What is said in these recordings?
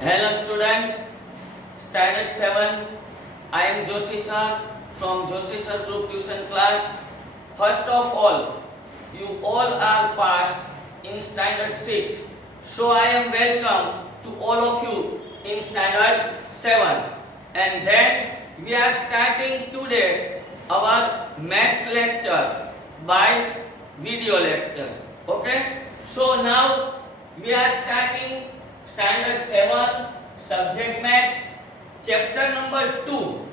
Hello student, standard 7. I am Joshi sir from Joshi sir group tuition class. First of all, you all are passed in standard 6. So I am welcome to all of you in standard 7. And then we are starting today our maths lecture by video lecture. Okay? So now we are starting standard 7 subject maths chapter number 2,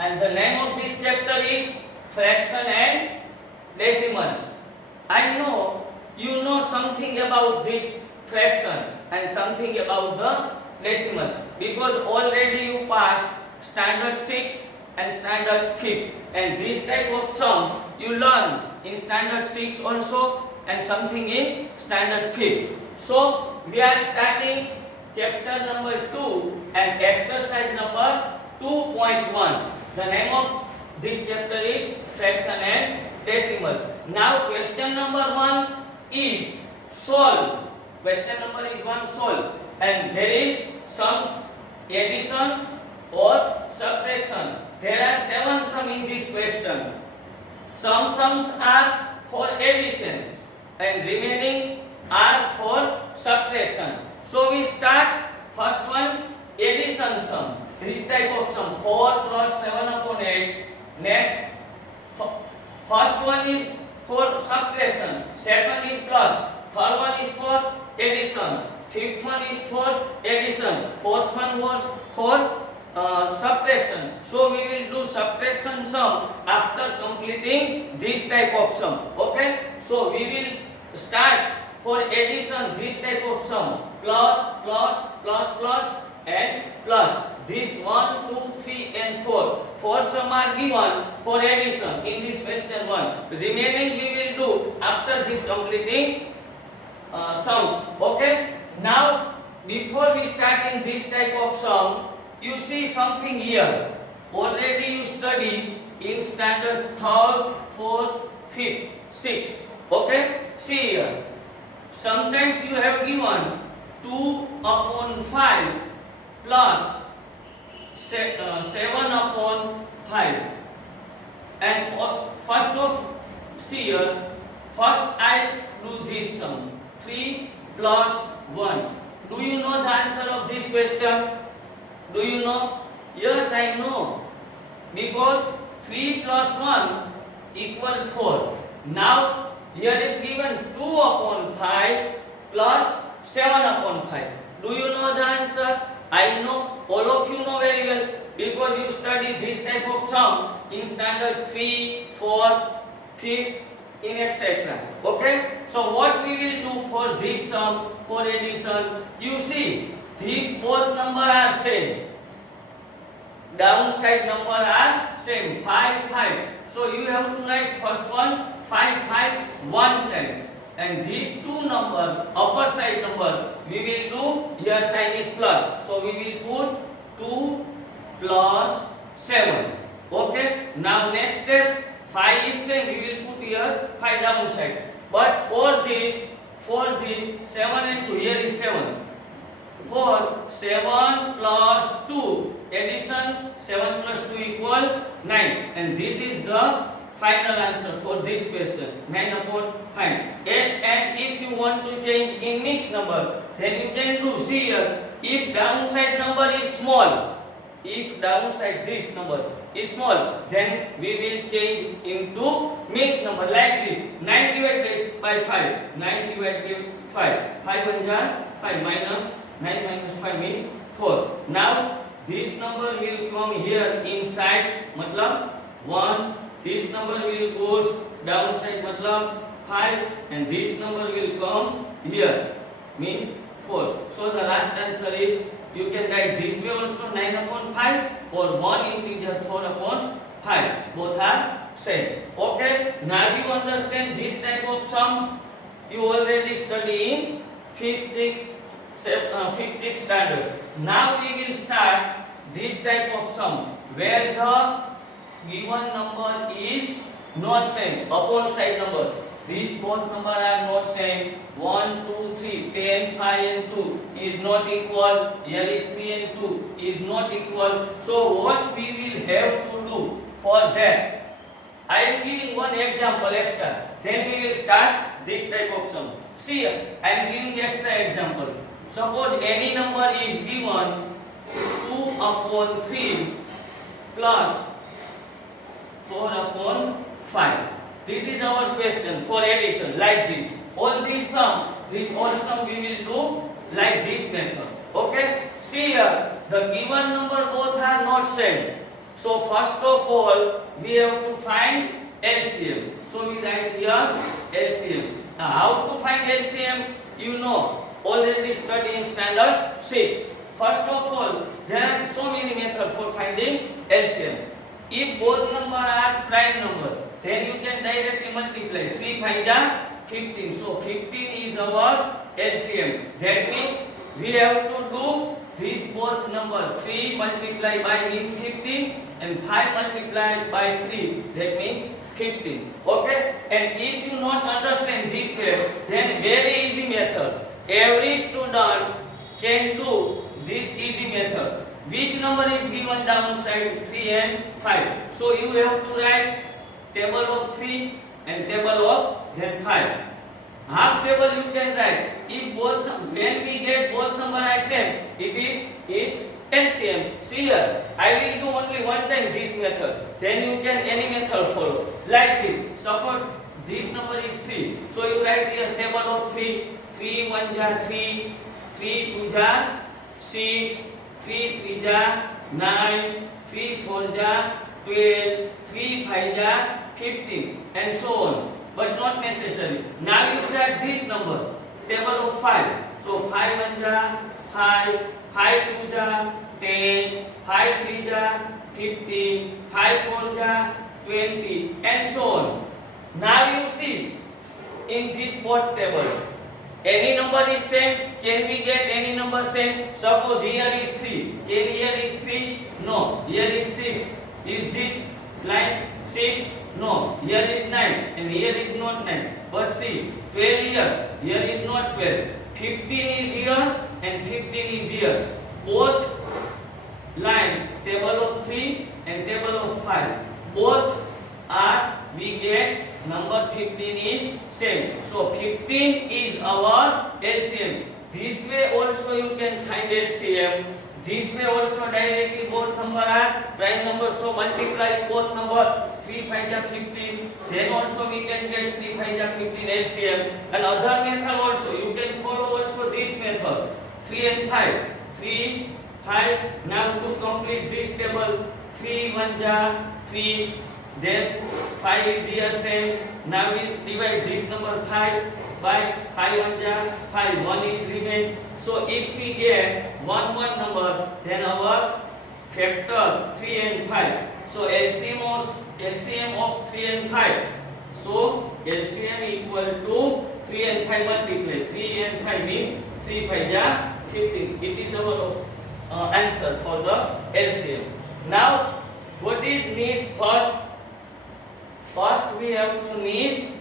and the name of this chapter is fraction and decimals. I know you know something about this fraction and something about the decimal because already you passed standard 6 and standard 5, and this type of sum you learn in standard 6 also and something in standard 5. So we are starting chapter number 2 and exercise number 2.1. The name of this chapter is fraction and decimal. Now question number 1 is solve. Question number is 1 solve, and there is some addition or subtraction. There are 7 sums in this question. Some sums are for addition and remaining are for subtraction. So we start first one addition sum. This type of sum 4 plus 7 upon 8. Next, first one is for subtraction, second is plus, third one is for addition, fifth one is for addition, fourth one was for subtraction. So we will do subtraction sum after completing this type of sum. Okay? So we will start for addition this type of sum, plus and plus. This 1, 2, 3 and 4. 4 sum are given for addition in this question 1. Remaining we will do after this completing sums. Okay? Now before we start in this type of sum, you see something here. Already you study in standard 3rd, 4th, 5th, 6th. Okay? See here. Sometimes you have given 2 upon 5 plus 7 upon 5. And first of see here, first I do this sum. 3 plus 1. Do you know the answer of this question? Do you know? Yes, I know. Because 3 plus 1 equal 4. Now here is given 2 upon 5 plus 7 upon 5. Do you know the answer? I know, all of you know very well because you study this type of sum in standard 3, 4, 5th, in etc. Okay? So what we will do for this sum, for addition, you see, these both number are same. Downside number are same, 5, 5. So you have to write first one, 5, 5, 1 time. And these two number, upper side number, we will do, here sign is plus. So we will put 2 plus 7. Okay? Now next step, 5 is same, we will put here 5 downside. But for this 7 and 2, here is 7. For 7 plus 2, addition 7 plus 2 equal 9. And this is the final answer for this question, 9 upon 5. And if you want to change in mixed number, then you can do, see here, if downside number is small, if downside this number is small, then we will change into mixed number like this, 9 divided by 5, 9 divided by 5, 5 1 jar 5 minus 9 minus 5 means 4. Now this number will come here inside, matlab 1. This number will goes downside, matlab 5, and this number will come here, means 4. So the last answer is, you can write this way also 9 upon 5 or 1 integer 4 upon 5. Both are same. Okay? Now you understand this type of sum. You already study in 5th, 6th standard. Now we will start this type of sum where the given number is not same, upon side number. these both number are not same. 1, 2, 3, 10, 5 and 2 is not equal. Here is 3 and 2 is not equal. So what we will have to do for that? I am giving one example extra. Then we will start this type of sum. See, I am giving extra example. Suppose any number is given 2 upon 3 plus 4 upon 5. This is our question for addition, like this. All this all sum we will do like this method. Okay? See here, the given number both are not same. So first of all, we have to find LCM. So we write here LCM. Now how to find LCM? You know, already study in standard 6. First of all, there are so many methods for finding LCM. If both number are prime number, then you can directly multiply. 3 5 ja 15. So 15 is our LCM. That means we have to do this both number. 3 multiplied by means 15 and 5 multiplied by 3. That means 15. Okay? And if you not understand this way, then very easy method. Every student can do this easy method. Which number is given downside? 3 and 5. So you have to write table of 3 and table of then 5. Half table you can write. If both, when we get both number are same, it's LCM. See here, I will do only one time this method. Then you can any method follow. Like this. Suppose this number is 3. So you write here table of 3. 3 1 ja 3, 3 2 ja 6, 3 3 ja 9, 3 4 ja 12, 3 5 ja 15 and so on. But not necessary. Now you start this number. Table of 5. So 5 1 ja 5, 5 2 ja 10, 5 3 ja 15, 5 4 ja 20 and so on. Now you see in this both table. Any number is same. Can we get any number same? Suppose here is 3. Can here is 3? No. Here is 6. Is this line 6? No. Here is 9 and here is not 9. But see, 12 here. Here is not 12. 15 is here and 15 is here. Both line table of 3 and table of 5. Both are we get number 15 is same. So 15 is our LCM. This way also you can find LCM. This way also directly both number are prime number. So multiply both number. 3 5 ja 15. Then also we can get 3 5 ja 15 LCM. And other method also you can follow also this method. 3 and 5. 3 5. Now to complete this table. 3 1 ja 3. Then 5 is here same. Now we divide this number 5 by 5 1 ja 5. 1 is remain. So if we get one number, then our factor 3 and 5. So LCM of 3 and 5. So LCM equal to 3 and 5 multiply. 3 and 5 means 3 5 ja 15. It is our answer for the LCM. Now what is need first? First we have to need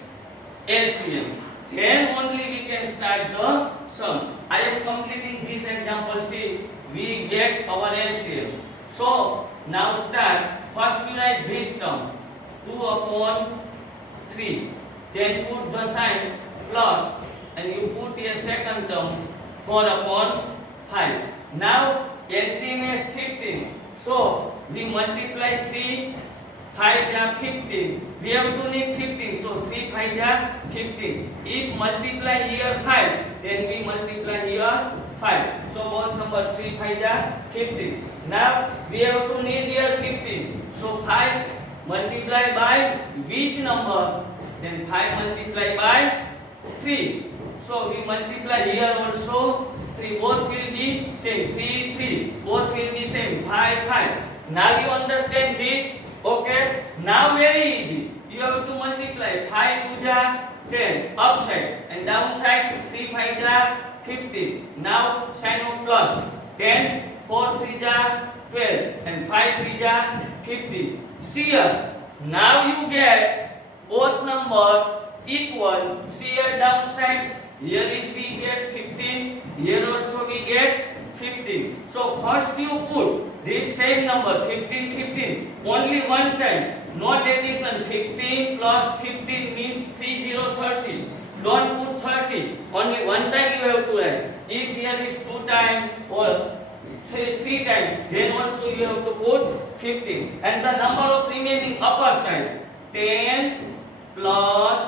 LCM. Then only we can start the sum. I am completing this example. See, we get our LCM. So now start. First you write this term 2 upon 3. Then put the sign plus and you put here second term 4 upon 5. Now LCM is 15. So we multiply 3 5 ja 15. We have to need 15. So 3 5 ja 15. If multiply here 5, then we multiply here 5. So both number 3 5 ja 15. Now we have to need here 15. So 5 multiply by which number? Then 5 multiply by 3. So we multiply here also 3. Both will be same. 3 3. Both will be same. 5 5. Now you understand this? Okay. Now very easy. You have to multiply 5 2 ja 10 upside and downside 3 5 ja 15. Now sign of plus 10 4 3 ja 12 and 5 3 ja 15. See here. Now you get both number equal, see here downside, here is we get 15, here also we get 15. So first you put this same number 15, 15 only one time, not addition. 15 plus 15 means 30. Don't put 30, only one time you have to add. If here is 2 times or 3 times, then also you have to put 15. And the number of remaining upper side, 10 plus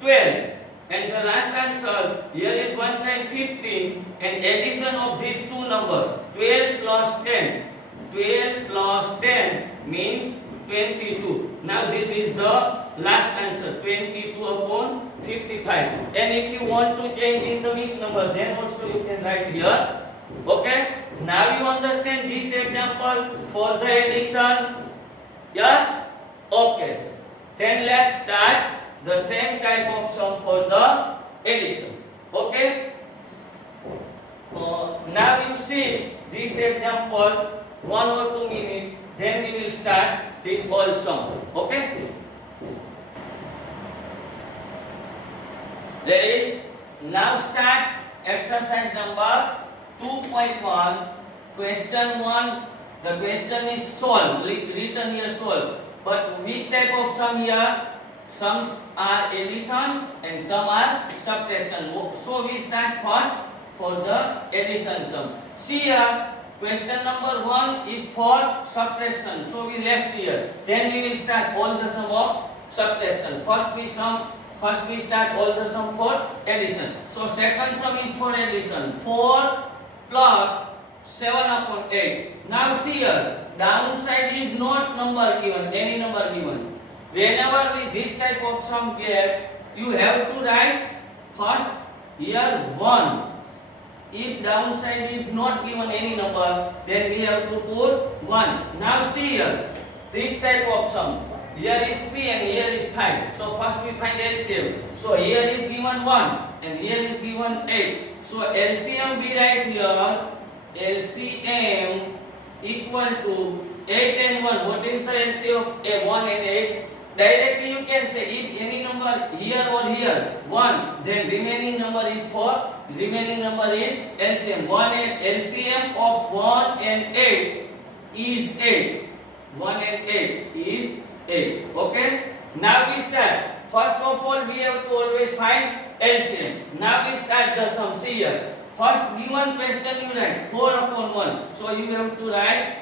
12. And the last answer, here is 1 time 15 and addition of these two numbers, 12 plus 10. 12 plus 10 means 22. Now this is the last answer, 22 upon 55. And if you want to change in the mixed number, then also you can write here. Okay? Now you understand this example for the addition? Yes? Okay. Then let's start the same type of sum for the addition. Okay? Now you see this example 1 or 2 minutes, then we will start this whole sum. Okay? Ready? Now start exercise number 2.1. Question 1. The question is solved. Written here solved. But which type of sum here? Some are addition and some are subtraction. So we start first for the addition sum. See here, question number 1 is for subtraction. So we left here. Then we will start all the sum of subtraction. First we start all the sum for addition. So second sum is for addition. 4 plus 7 upon 8. Now see here, downside is not number given, any number given. Whenever we this type of sum get, you have to write first here 1. If downside is not given any number, then we have to put 1. Now see here, this type of sum. Here is 3 and here is 5. So first we find LCM. So here is given 1 and here is given 8. So LCM we write here, LCM equal to 8 and 1. What is the LCM of 1 and 8? Directly you can say if any number here or here 1, then remaining number is 4. Remaining number is LCM. 1 and LCM of 1 and 8 is 8. 1 and 8 is 8. Okay? Now we start. First of all, we have to always find LCM. Now we start the sum. See here. First given question you write 4 upon 1. So you have to write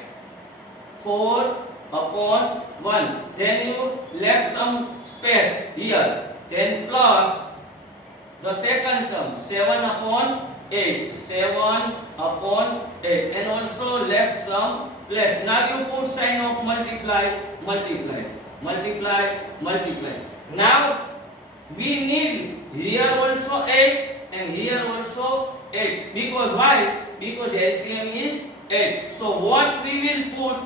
4 upon 1. Then you left some space here. Then plus the second term 7 upon 8. 7 upon 8. And also left some place. Now you put sign of multiply. Now we need here also 8 and here also 8. Because why? Because LCM is 8. So what we will put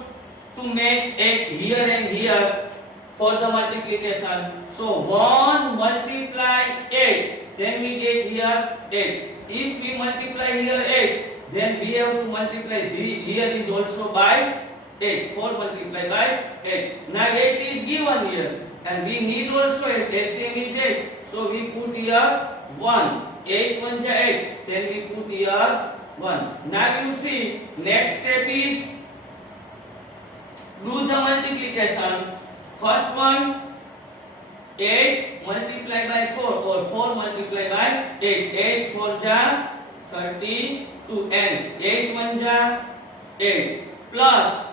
to make 8 here and here for the multiplication? So 1 multiply 8, then we get here 8. If we multiply here 8, then we have to multiply here is also by 8. 4 multiplied by 8. Now 8 is given here and we need also 8. LCM is 8. So we put here 1. 8 1 is 8. Then we put here 1. Now you see, next step is do the multiplication. First one 8 multiplied by 4 or 4 multiplied by 8. 8 4 ja 32 and 8 1 ja 8 plus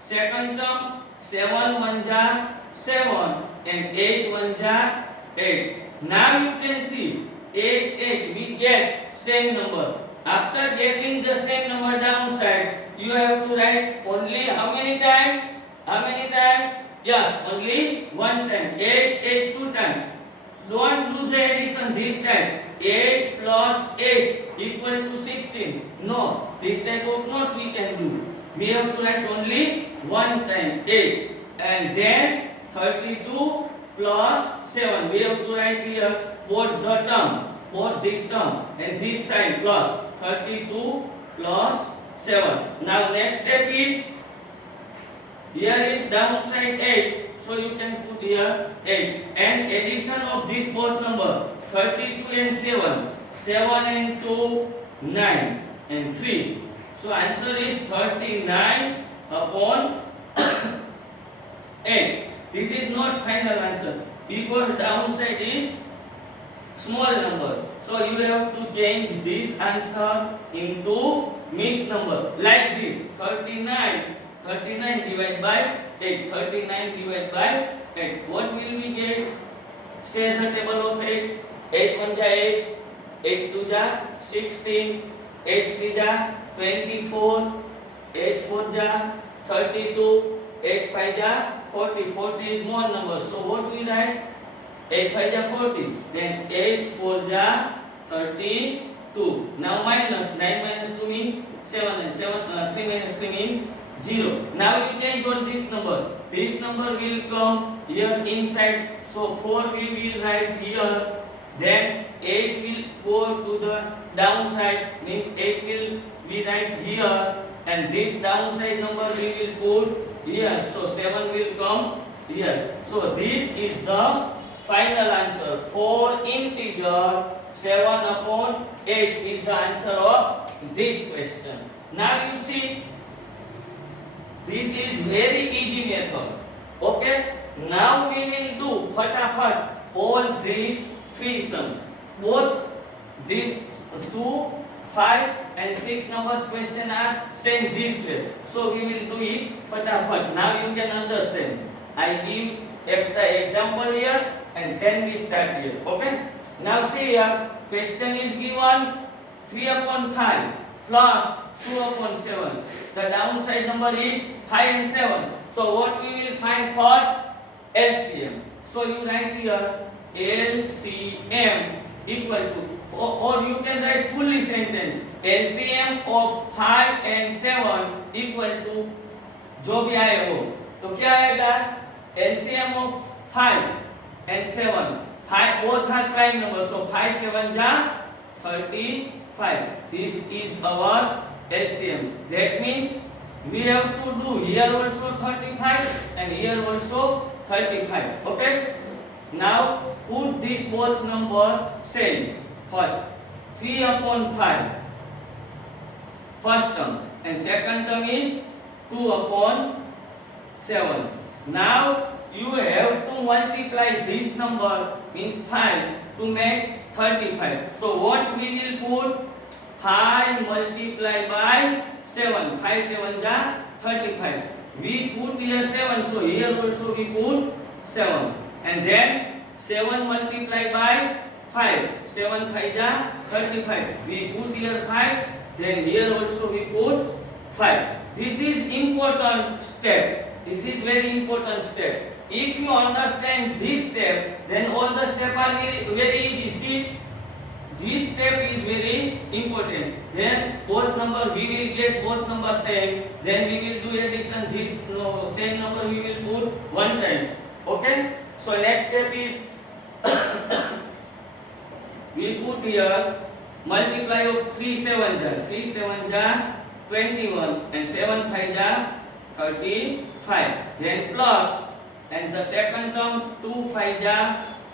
second term 7 1 ja 7 and 8 1 ja 8. Now you can see 8 8 we get same number. After getting the same number downside, you have to write only how many time? How many time? Yes, only one time. 8 8 2 times. Don't do the addition this time. 8 plus 8 equal to 16. No, this type of note we can do. We have to write only one time 8 and then 32 plus 7. We have to write here both the term, both this term and this sign plus 32 plus 7. Now next step is here is downside 8, so you can put put here 8. And addition of this both number 32 and 7. 7 and 2, 9 and 3. So answer is 39 upon 8. This is not final answer because downside is small number. So you have to change this answer into mixed number like this. 39 divided by 8. 39 divided by 8. What will we get? Say the table of 8. 8 1 ja 8. 8 2 ja 16. 8 3 ja 24. 8 4 ja 32. 8 5 ja 40. 40 is more number. So what we write? 8 5 ja 40. Then 8 4 ja 32. Now minus 9 minus 2 means 7 and 3 minus 3 means 0. Now you change all this number. This number will come here inside. So 4 we will write here. Then 8 will go to the downside. Means 8 will be right here. And this downside number we will put here. So 7 will come here. So this is the final answer. 4 integer 7 upon 8 is the answer of this question. Now you see, this is very easy method. Okay. Now we will do fatafat all these three sum. Both these 2, 5 and 6 numbers question are same this way. So we will do it fatafat. Now you can understand. I give extra example here and then we start here. Okay. Now see here, question is given 3 upon 5 plus 2 upon 7. The downside number is 5 and 7. So what we will find first? LCM. So you write here LCM equal to, or you can write fully sentence. LCM of 5 and 7 equal to जो भी आए वो, तो क्या आएगा? LCM of 5 and 7. 5 both are prime numbers, so 5 7 ja 35. This is our LCM. That means we have to do here also 35 and here also 35. Okay. Now put this both number same. First 3 upon 5. First term and second term is 2 upon 7. Now you have to multiply this number means 5 to make 35. So what we will put? 5 multiplied by 7. 5 7 ja 35. We put here 7, so here also we put 7. And then 7 multiplied by 5. 7 5 ja 35. We put here 5. Then here also we put 5. This is important step. This is very important step. If you understand this step, then all the steps are very easy. See, this step is very important. Then both number we will get both number same. Then we will do addition. This same number we will put one time. Okay. So next step is we put here multiply of 3 7 ja 3 7 ja 21 and 7 5 ja 35. Then plus and the second term 2 5 ja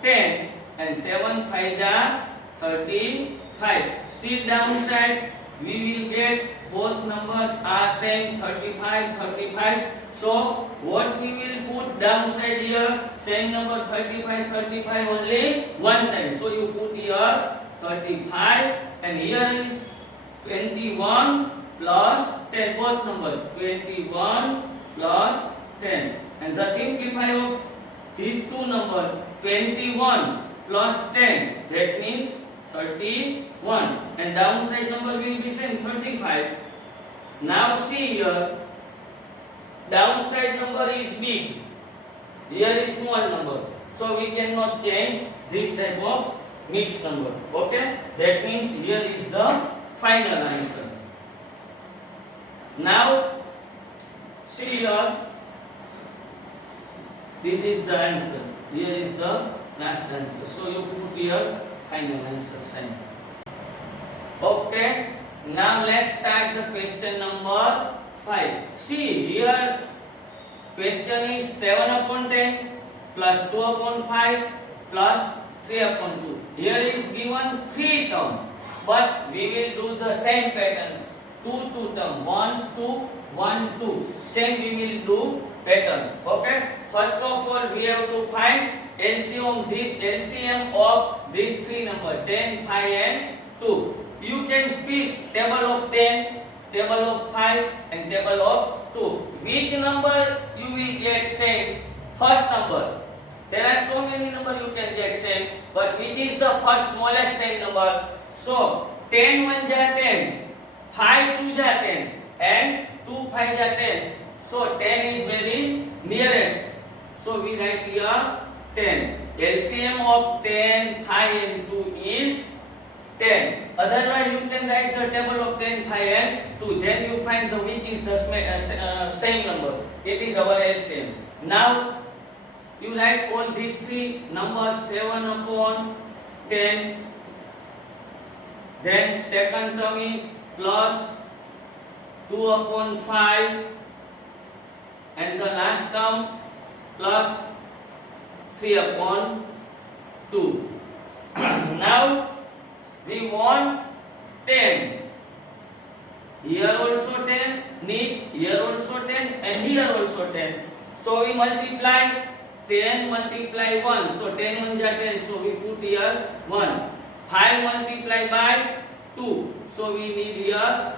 10 and 7 5 ja 35. See downside, we will get both numbers are same 35 35. So what we will put downside here? Same number 35 35 only one time. So you put here 35 and here is 21 plus 10, both number 21 plus 10. And the simplify of these two numbers 21 plus 10, that means 31, and downside number will be same 35. Now see here, downside number is big, here is small number, so we cannot change this type of mixed number. Okay, that means here is the final answer. Now see here, this is the answer, here is the last answer, so you put here final answer sign. Okay, now let's start the question number 5. See here, question is 7 upon 10 plus 2 upon 5 plus 3 upon 2. Here is given 3 term, but we will do the same pattern. 2 term, 1 2 1 2. Same we will do pattern. Okay. First of all, we have to find LCM of these three number 10, 5 and 2. You can speak table of 10, table of 5 and table of 2. Which number you will get same? First number. There are so many number you can get same, but which is the first smallest same number? So 10 1 ja 10, 5 2 ja 10 and 2 5 ja 10. So 10 is very nearest. So we write here 10. LCM of 10, 5 and 2 is 10. Otherwise you can write the table of 10, 5 and 2. Then you find the which is the same number. It is our LCM. Now you write all these three numbers 7 upon 10. Then second term is plus 2 upon 5 and the last term plus 3 upon 2. Now we want 10. Here also 10, need here also 10 and here also 10. So we multiply 10 multiply 1. So 10 1 ja 10. So we put here 1. 5 multiply by 2. So we need here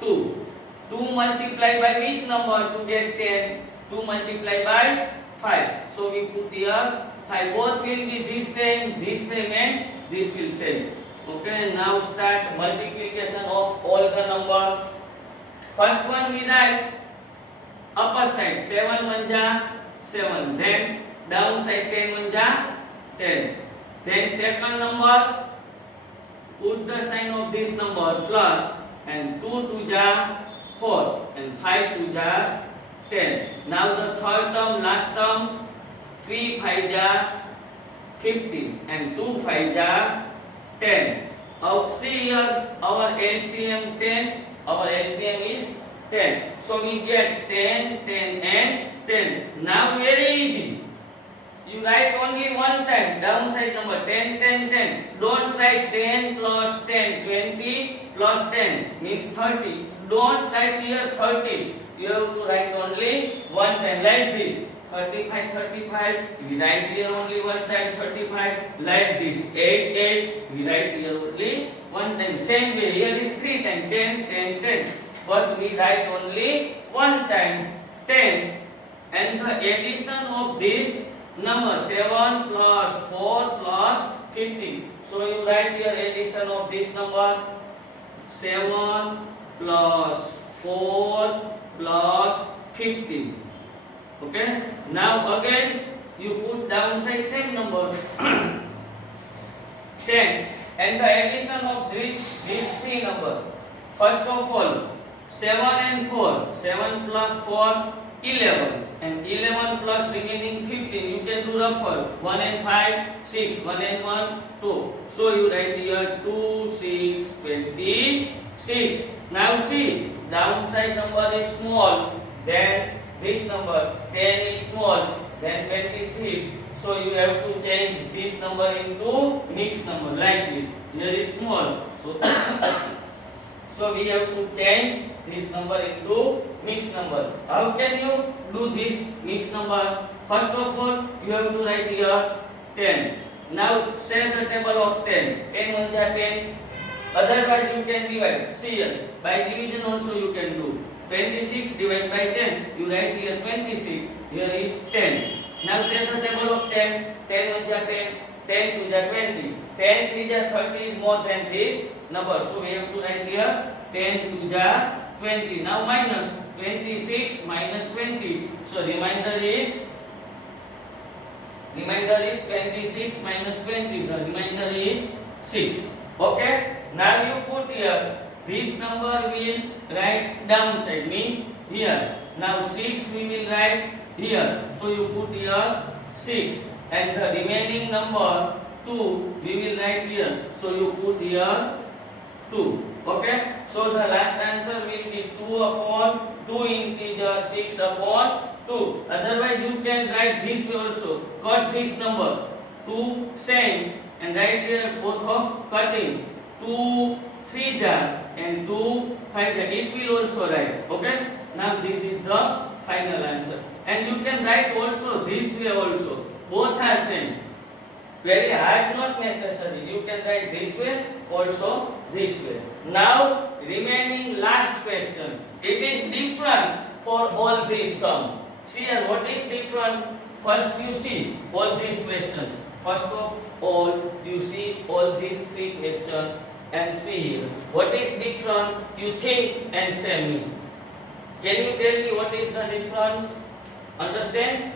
2. 2 multiply by which number to get 10? 2 multiply by 5. So we put here 5. Both will be this same and this will same. Okay, now start multiplication of all the number. First one we write upper side 7 1 ja 7. Then down side 10 1 ja 10. Then second number put the sign of this number plus and 2 2 ja 4 and 5 2 ja 10. Now the third term, last term 3 5 ja 15 and 2 5 ja 10. See here our LCM 10. Our LCM is 10. So we get 10, 10 and 10. Now very easy. You write only one time downside number 10, 10, 10. Don't write 10 plus 10, 20 plus 10 means 30. Don't write here 30. You have to write only one time like this. 35, 35. We write here only one time 35 like this. 8, 8. We write here only one time. Same way here is 3 times 10, 10, 10. But we write only one time 10. And the addition of this number 7 plus 4 plus 15. So you write here addition of this number 7 plus 4 plus 15. Okay. Now again you put downside same number 10 and the addition of these three number. First of all 7 and 4. 7 plus 4 11 and 11 plus remaining 15. You can do rougher. 1 and 5 6. 1 and 1 2. So you write here 2 6 26. Now see downside number is small, then this number 10 is small, then 26. So you have to change this number into mixed number like this. Here is small, so we have to change this number into mixed number. How can you do this mixed number? First of all, you have to write here 10. Now say the table of 10. 10 1 ja 10. Otherwise you can divide. See here, by division also you can do. 26 divided by 10. You write here 26. Here is 10. Now say the table of 10. 10 1 ja 10. 10 2 ja 20. 10 3 ja 30 is more than this number. So we have to write here 10 2 ja 20. Now minus 26 minus 20. So remainder is 26 minus 20. So remainder is 6. Okay. Now you put here this number will write downside means here. Now 6 we will write here. So you put here 6 and the remaining number 2 we will write here. So you put here 2. Okay. So the last answer will be 2 upon 2 integer 6 upon 2. Otherwise you can write this way also. Cut this number. 2 same and write here both of cutting. 2 3 jar and 2 5 jar. It will also write. Okay. Now this is the final answer. And you can write also this way also. Both are same. Very hard, not necessary. You can write this way, also this way. Now, remaining last question. It is different for all these sum. See here, what is different? First you see all these questions. First of all, you see all these three questions and see here. What is different? You think and say me. Can you tell me what is the difference? Understand?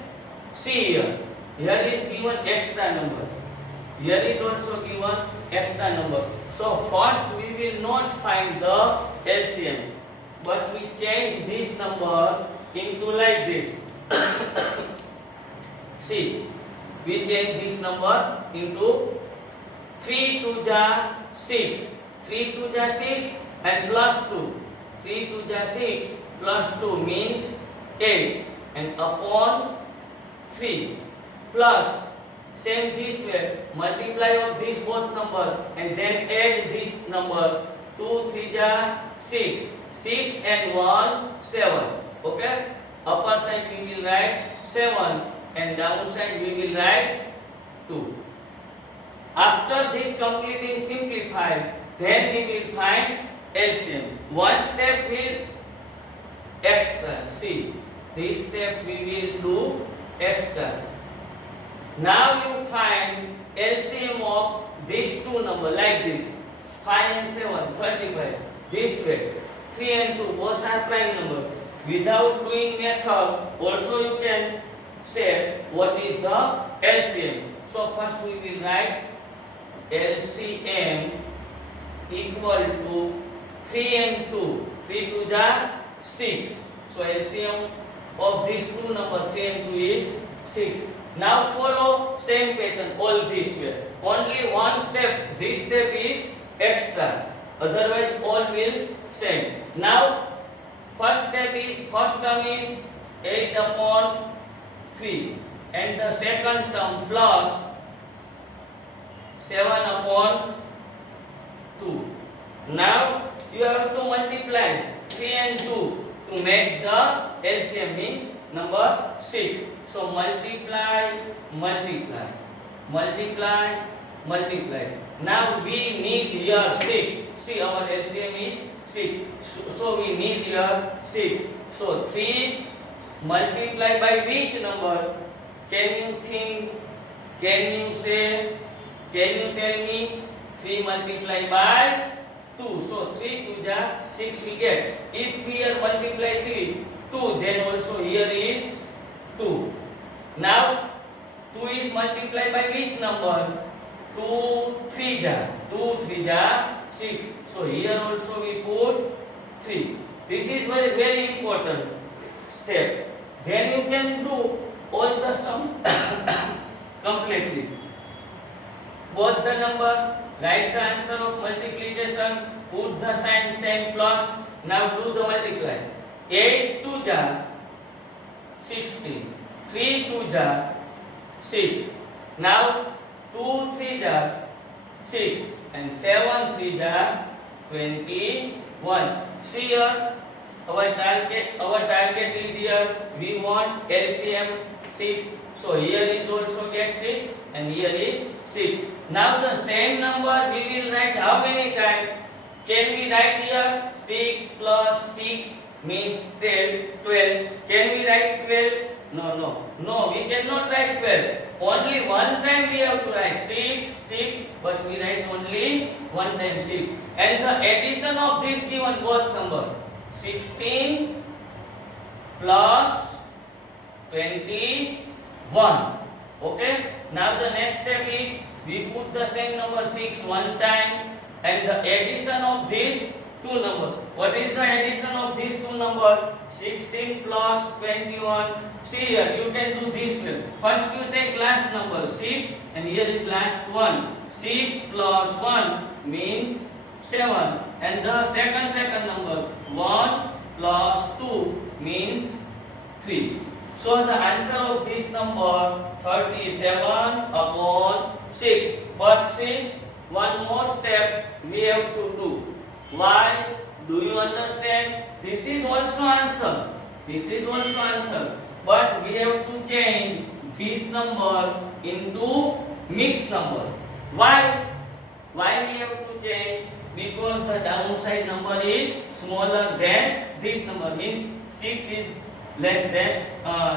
See here. Here is given extra number. Here is also given extra number. So first we will not find the LCM, but we change this number into like this. See, we change this number into 3 2 ja 6. 3 2 ja 6 and plus 2. 3 2 ja 6 plus 2 means 8 and upon 3 plus same this way, multiply of this both number and then add this number. 2 3 ja 6. 6 and 1 7. Okay? Upper side we will write 7 and downside we will write 2. After this completing simplified, then we will find LCM. One step will extra. See, this step we will do extra. Now you find LCM of these two numbers like this. 5 and 7, 35. This way. 3 and 2, both are prime number. Without doing method, also you can say what is the LCM. So first we will write LCM equal to 3 and 2. 3 2 ja 6. So LCM of these two numbers 3 and 2 is 6. Now follow same pattern all this way. Only one step, this step is extra. Otherwise all will same. Now first term is 8 upon 3 and the second term plus 7 upon 2. Now you have to multiply 3 and 2 to make the LCM means number 6. So multiply, multiply, multiply, multiply. Now we need here 6. See, our LCM is 6. So we need here 6. So 3 multiply by which number? Can you think? Can you say? Can you tell me? 3 multiply by 2. So 3 2 ja 6 we get. If we are multiply 3, 2, then also here is 2. Now 2 is multiplied by which number? 2 3 ja 6. So here also we put 3. This is very very important step. Then you can do all the sum completely. Both the number, write the answer of multiplication, put the sign same plus. Now do the multiply. 8 2 ja 16. 3 2 ja 6. Now 2 3 ja 6 and 7 3 ja 21. See here, our target is here. We want LCM 6. So here is also get 6 and here is 6. Now the same number we will write how many times? Can we write here 6 plus 6 means 12. Can we write 12? No, we cannot write 12. Only one time we have to write 6, but we write only one time 6. And the addition of this given both number 16 plus 21. Okay? Now the next step is we put the same number 6 one time and the addition of these two numbers. What is the addition of these two numbers? 16 plus 21. See here, you can do this way. First you take last number 6 and here is last one. 6 plus 1 means 7 and the second number 1 plus 2 means 3. So the answer of this number 37 upon 6. But see, one more step we have to do. Why? Do you understand? This is also answer. This is also answer. But we have to change this number into mixed number. Why? Why we have to change? Because the downside number is smaller than this number. Means 6 is less than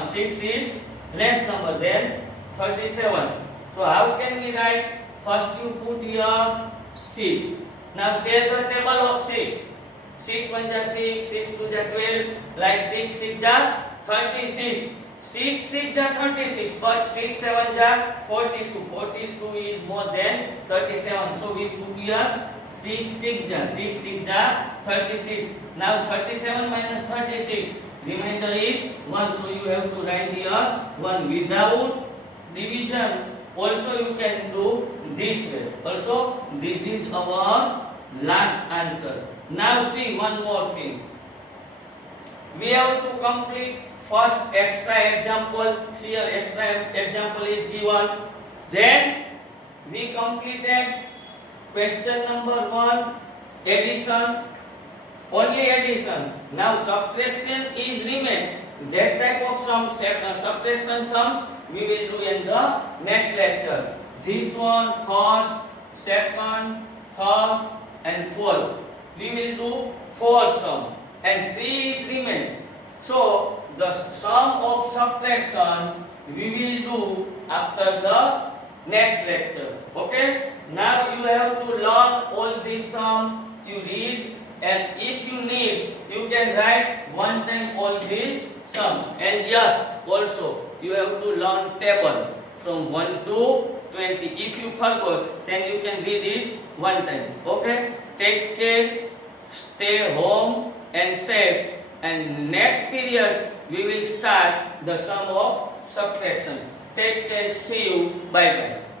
6 is less number than 37. So how can we write? First you put here 6. Now say the table of 6. 6 1 ja 6, 6 2 ja 12, like 6 6 ja 36. 6 6 ja 36, but 6 7 ja 42. 42 is more than 37. So we put here 6 6 ja 36. Now 37 minus 36. Remainder is 1. So you have to write here 1 without division. Also you can do this way. Also this is our last answer. Now see one more thing. We have to complete first extra example. See here extra example is given. Then we completed question number 1, addition. Only addition. Now subtraction is remain. That type of subtraction sums we will do in the next lecture. This one first, second, third and fourth. We will do 4 sum and 3 is remain. So the sum of subtraction we will do after the next lecture. Okay? Now you have to learn all this sum. You read. And if you need, you can write one time all this sum. And yes, also you have to learn table from 1 to 20. If you forgot, then you can read it one time. Okay? Take care, stay home and safe. And next period, we will start the sum of subtraction. Take care, see you, bye bye.